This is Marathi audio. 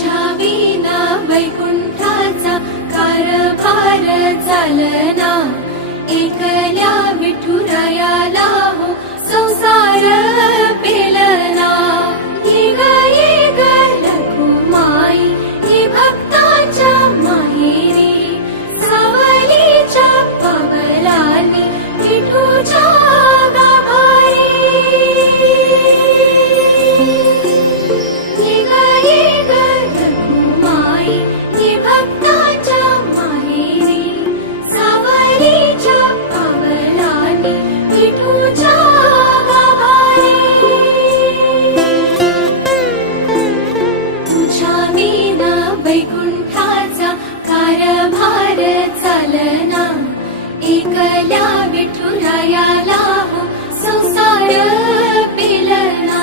तुझ्या विना वैकुंठाचा कारभार चालना, एकल्या विठुरायाला हो संसार पेलना। ये ग रखुमाई ये भक्ताच्या माहेरी, सावलीच्या पवलानी विठूच्या गाभारी। ये ग रखुमाई ये भक्ताच्या माहेरी, सावलीच्या पवलानी विठूच्या गाभारी। तुझ्या विना वैकुंठाचा कारभार चालना, एकल्या विठुरायाला हो संसार पेलना।